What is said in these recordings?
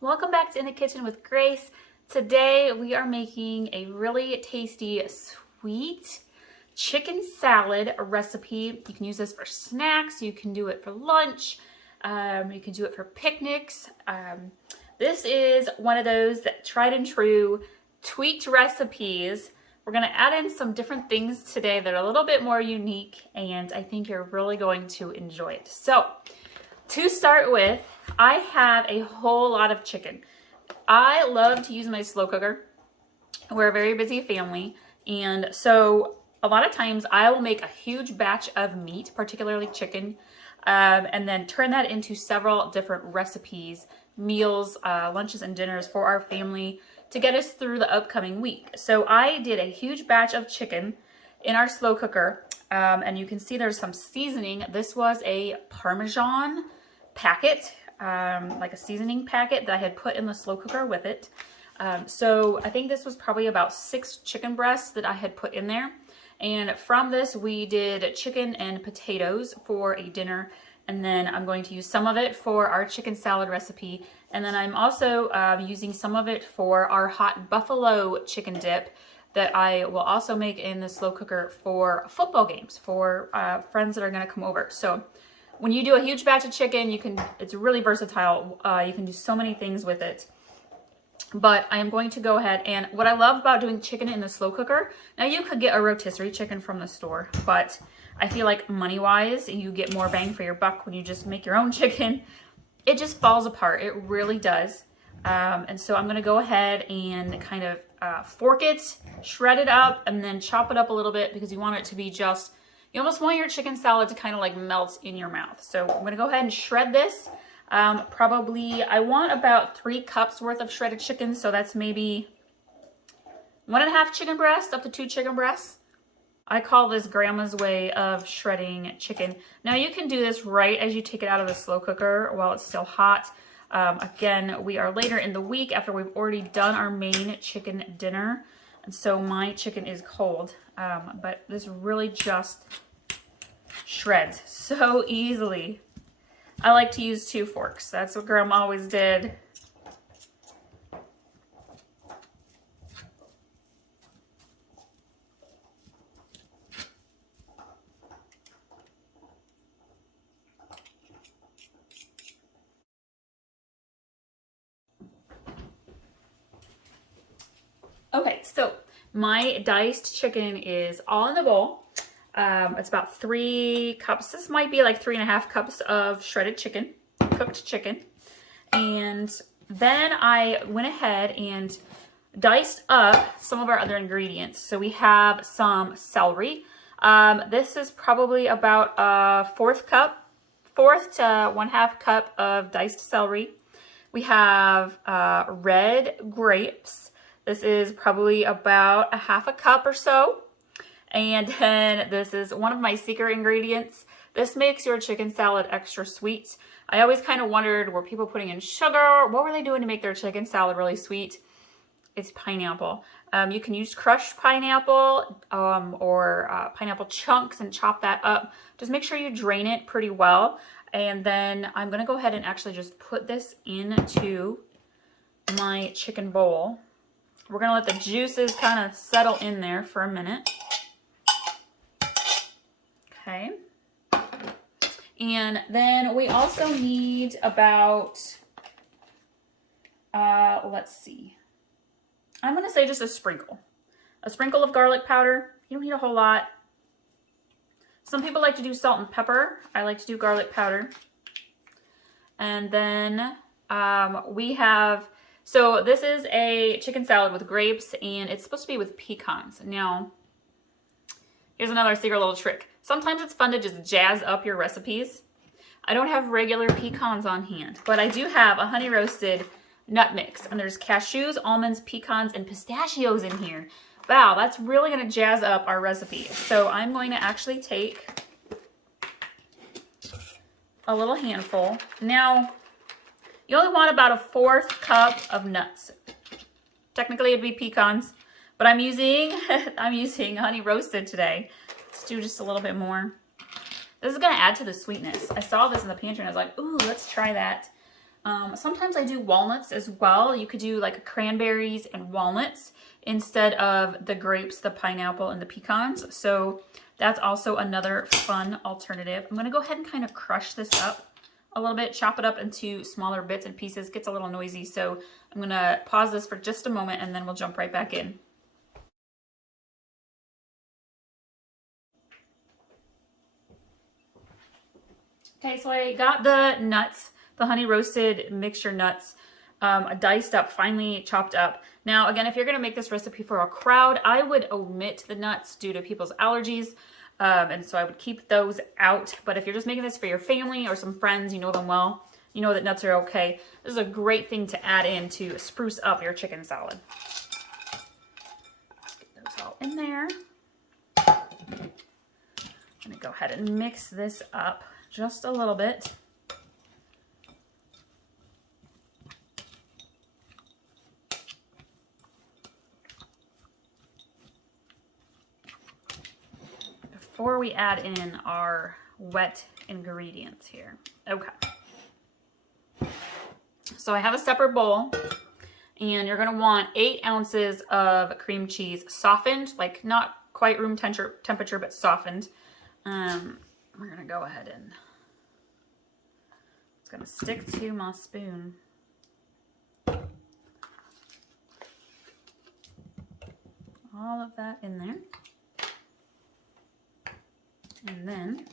Welcome back to In the Kitchen with Grace. Today we are making a really tasty sweet chicken salad recipe. You can use this for snacks, you can do it for lunch, you can do it for picnics. This is one of those tried and true tweaked recipes. We're going to add in some different things today that are a little bit more unique, and I think you're really going to enjoy it. So to start with, I have a whole lot of chicken. I love to use my slow cooker. We're a very busy family, and so a lot of times I will make a huge batch of meat, particularly chicken, and then turn that into several different recipes, meals, lunches, and dinners for our family to get us through the upcoming week. So I did a huge batch of chicken in our slow cooker, and you can see there's some seasoning. This was a Parmesan packet, like a seasoning packet that I had put in the slow cooker with it. So I think this was probably about 6 chicken breasts that I had put in there. And from this, we did chicken and potatoes for a dinner. And then I'm going to use some of it for our chicken salad recipe. And then I'm also using some of it for our hot buffalo chicken dip that I will also make in the slow cooker for football games for friends that are going to come over. So when you do a huge batch of chicken, it's really versatile. You can do so many things with it. But I am going to go ahead, and what I love about doing chicken in the slow cooker, now you could get a rotisserie chicken from the store, but I feel like money-wise, you get more bang for your buck when you just make your own chicken. It just falls apart. It really does. And so I'm going to go ahead and kind of fork it, shred it up, and then chop it up a little bit because you want it to be just, you almost want your chicken salad to kind of like melt in your mouth. So I'm going to go ahead and shred this. Probably, I want about 3 cups worth of shredded chicken. So that's maybe 1.5 chicken breasts up to 2 chicken breasts. I call this grandma's way of shredding chicken. Now you can do this right as you take it out of the slow cooker while it's still hot. Again, we are later in the week after we've already done our main chicken dinner. And so my chicken is cold, but this really just shreds so easily. I like to use 2 forks. That's what Grandma always did. Okay, so my diced chicken is all in the bowl. It's about 3 cups. This might be like 3.5 cups of shredded chicken, cooked chicken. And then I went ahead and diced up some of our other ingredients. So we have some celery. This is probably about a fourth to 1/2 cup of diced celery. We have red grapes. This is probably about 1/2 cup or so. And then this is one of my secret ingredients. This makes your chicken salad extra sweet. I always kind of wondered, were people putting in sugar? What were they doing to make their chicken salad really sweet? It's pineapple. You can use crushed pineapple or pineapple chunks and chop that up. Just make sure you drain it pretty well. And then I'm going to go ahead and actually just put this into my chicken bowl. We're going to let the juices kind of settle in there for a minute. Okay. And then we also need about, let's see. I'm going to say just a sprinkle. A sprinkle of garlic powder. You don't need a whole lot. Some people like to do salt and pepper. I like to do garlic powder. And then we have, so this is a chicken salad with grapes, and it's supposed to be with pecans. Now, here's another secret little trick. Sometimes it's fun to just jazz up your recipes. I don't have regular pecans on hand, but I do have a honey roasted nut mix. And there's cashews, almonds, pecans, and pistachios in here. Wow, that's really going to jazz up our recipe. So I'm going to actually take a little handful. Now, you only want about a 1/4 cup of nuts. Technically it'd be pecans, but I'm using honey roasted today. Let's do just a little bit more. This is going to add to the sweetness. I saw this in the pantry and I was like, ooh, let's try that. Sometimes I do walnuts as well. You could do like cranberries and walnuts instead of the grapes, the pineapple, and the pecans. So that's also another fun alternative. I'm gonna go ahead and kind of crush this up a little bit, chop it up into smaller bits and pieces. It gets a little noisy, so I'm gonna pause this for just a moment and then we'll jump right back in. Okay, so I got the nuts, the honey roasted mixture nuts, diced up, finely chopped up. Now, again, if you're gonna make this recipe for a crowd, I would omit the nuts due to people's allergies. And so I would keep those out. But if you're just making this for your family or some friends, you know them well, you know that nuts are okay. This is a great thing to add in to spruce up your chicken salad. Get those all in there. I'm gonna go ahead and mix this up just a little bit. Before we add in our wet ingredients here. Okay. So I have a separate bowl, and you're gonna want 8 ounces of cream cheese, softened, like not quite room temperature, but softened. We're gonna go ahead and it's gonna stick to my spoon. All of that in there. And then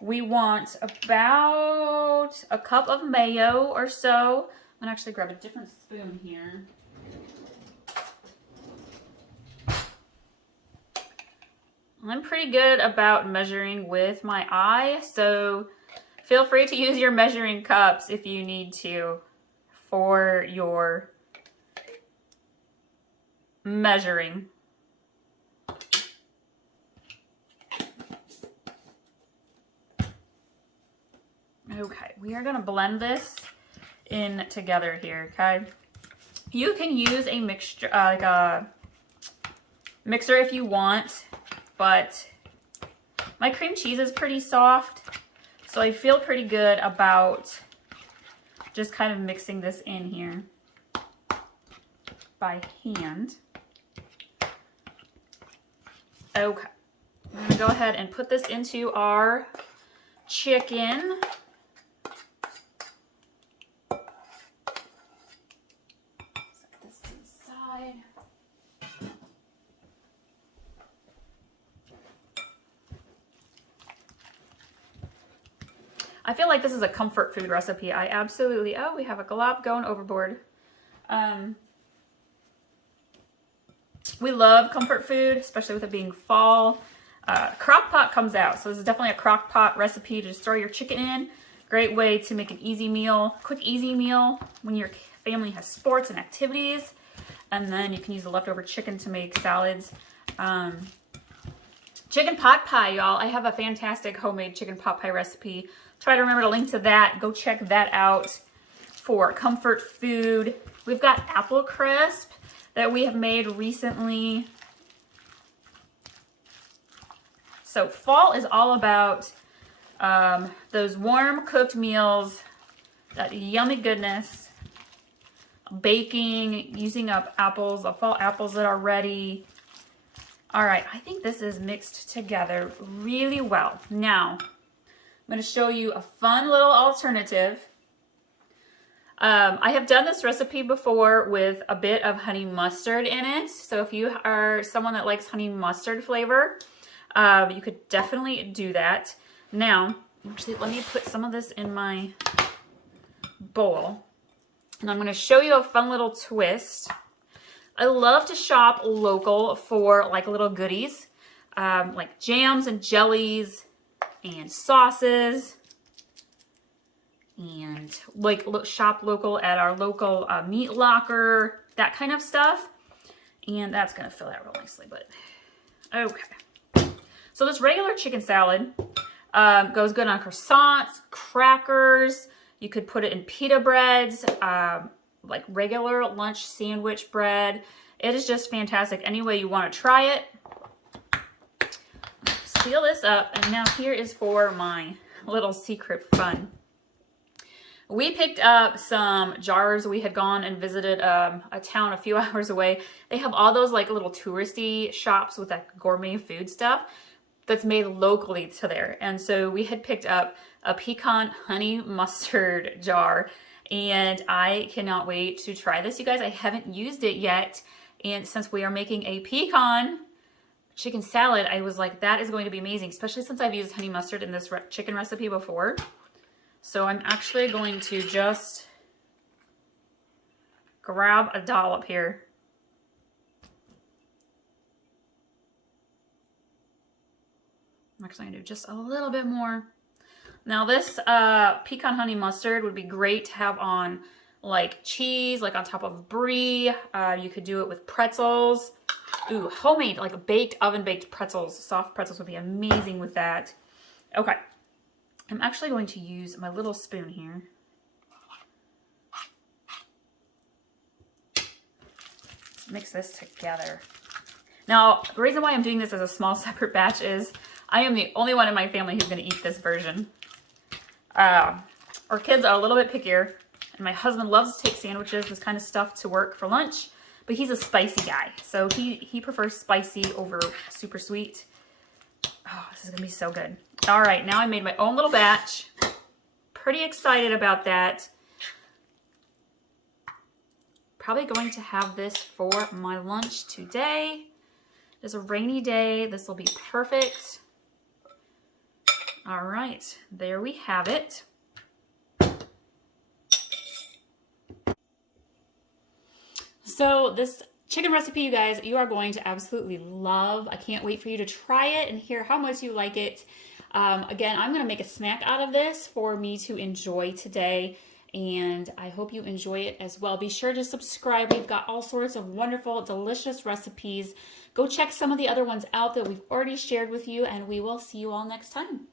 we want about a cup of mayo or so. I'm gonna actually grab a different spoon here. I'm pretty good about measuring with my eye, so feel free to use your measuring cups if you need to for your measuring. Okay, we are gonna blend this in together here, okay? You can use a mixture, like a mixer if you want, but my cream cheese is pretty soft, so I feel pretty good about just kind of mixing this in here by hand. Okay, I'm gonna go ahead and put this into our chicken. Set this to the side. I feel like this is a comfort food recipe. I absolutely, oh, we have a glop going overboard. We love comfort food, especially with it being fall. Crock pot comes out, so this is definitely a crock pot recipe to just throw your chicken in. Great way to make an easy meal, quick easy meal when your family has sports and activities. And then you can use the leftover chicken to make salads. Chicken pot pie, y'all. I have a fantastic homemade chicken pot pie recipe. Try to remember to link to that. Go check that out for comfort food. We've got apple crisp that we have made recently. So fall is all about those warm cooked meals, that yummy goodness, baking, using up apples, the fall apples that are ready. All right, I think this is mixed together really well. Now, I'm going to show you a fun little alternative. I have done this recipe before with a bit of honey mustard in it. So if you are someone that likes honey mustard flavor, you could definitely do that. Now, actually, let me put some of this in my bowl. And I'm going to show you a fun little twist. I love to shop local for like little goodies, like jams and jellies and sauces, and like shop local at our local meat locker, that kind of stuff. And that's gonna fill out real nicely, but okay. So this regular chicken salad goes good on croissants, crackers. You could put it in pita breads, like regular lunch sandwich bread. It is just fantastic. Any way you want to try it. Seal this up, and now here is for my little secret fun. We picked up some jars. We had gone and visited a town a few hours away. They have all those like little touristy shops with like gourmet food stuff that's made locally to there. And so we had picked up a pecan honey mustard jar, and I cannot wait to try this, you guys. I haven't used it yet. And since we are making a pecan chicken salad, I was like, that is going to be amazing, especially since I've used honey mustard in this chicken recipe before. So I'm actually going to just grab a dollop here. I'm actually going to do just a little bit more. Now this pecan honey mustard would be great to have on like cheese, like on top of brie. You could do it with pretzels. Ooh, homemade, like baked, oven-baked pretzels. Soft pretzels would be amazing with that. Okay. I'm actually going to use my little spoon here. Mix this together. Now, the reason why I'm doing this as a small separate batch is I am the only one in my family who's going to eat this version. Our kids are a little bit pickier, and my husband loves to take sandwiches, this kind of stuff, to work for lunch, but he's a spicy guy, so he prefers spicy over super sweet. Oh, this is going to be so good. All right, now I made my own little batch. Pretty excited about that. Probably going to have this for my lunch today. It's a rainy day. This will be perfect. All right, there we have it. So this chicken recipe, you guys, you are going to absolutely love. I can't wait for you to try it and hear how much you like it. Again, I'm going to make a snack out of this for me to enjoy today, and I hope you enjoy it as well. Be sure to subscribe. We've got all sorts of wonderful, delicious recipes. Go check some of the other ones out that we've already shared with you, and we will see you all next time.